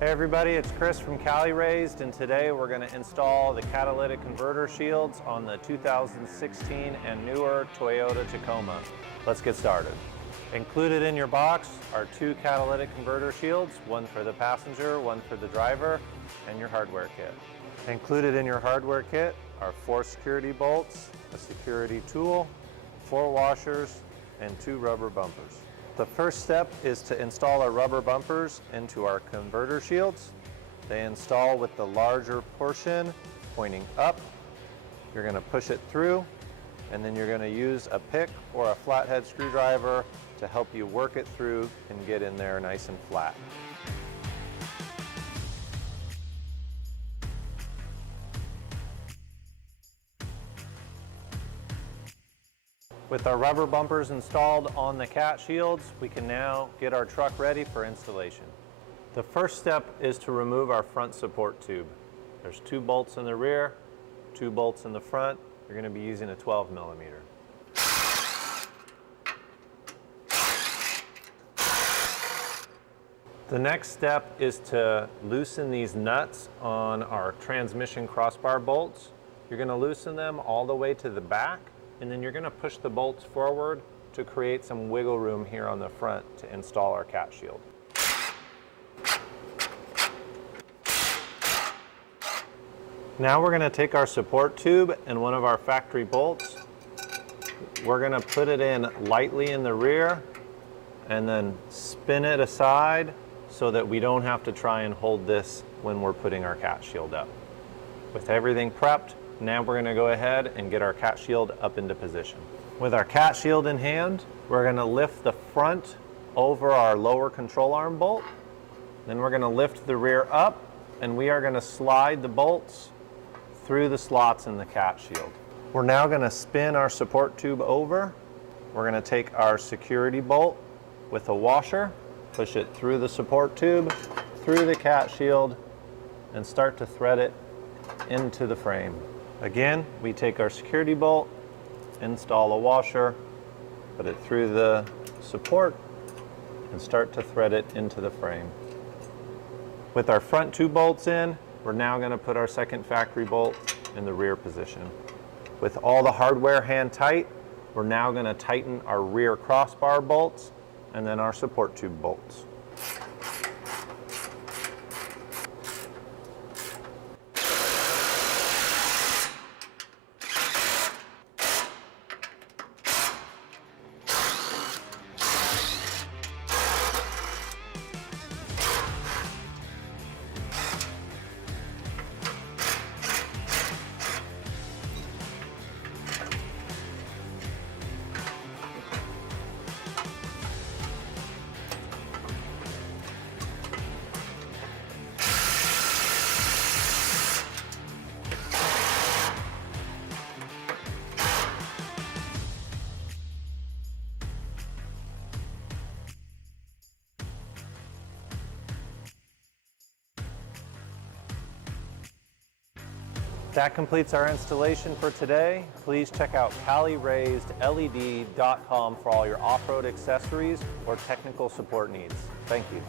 Hey everybody, it's Chris from Cali, and today we're going to install the catalytic converter shields on the 2016 and newer Toyota Tacoma. Let's get started. Included in your box are two catalytic converter shields, one for the passenger, one for the driver, and your hardware kit. Included in your hardware kit are 4 security bolts, a security tool, 4 washers, and 2 rubber bumpers. The first step is to install our rubber bumpers into our converter shields. They install with the larger portion pointing up. You're going to push it through, and then you're going to use a pick or a flathead screwdriver to help you work it through and get in there nice and flat. With our rubber bumpers installed on the cat shields, we can now get our truck ready for installation. The first step is to remove our front support tube. There's 2 bolts in the rear, 2 bolts in the front. You're going to be using a 12 millimeter. The next step is to loosen these nuts on our transmission crossbar bolts. You're going to loosen them all the way to the back, and then you're going to push the bolts forward to create some wiggle room here on the front to install our cat shield. Now we're going to take our support tube and one of our factory bolts. We're going to put it in lightly in the rear and then spin it aside so that we don't have to try and hold this when we're putting our cat shield up. With everything prepped, now we're going to go ahead and get our cat shield up into position. With our cat shield in hand, we're going to lift the front over our lower control arm bolt. Then we're going to lift the rear up, and we are going to slide the bolts through the slots in the cat shield. We're now going to spin our support tube over. We're going to take our security bolt with a washer, push it through the support tube, through the cat shield, and start to thread it into the frame. Again, we take our security bolt, install a washer, put it through the support, and start to thread it into the frame. With our front 2 bolts in, we're now going to put our second factory bolt in the rear position. With all the hardware hand tight, we're now going to tighten our rear crossbar bolts and then our support tube bolts. That completes our installation for today. Please check out CaliRaisedLED.com for all your off-road accessories or technical support needs. Thank you.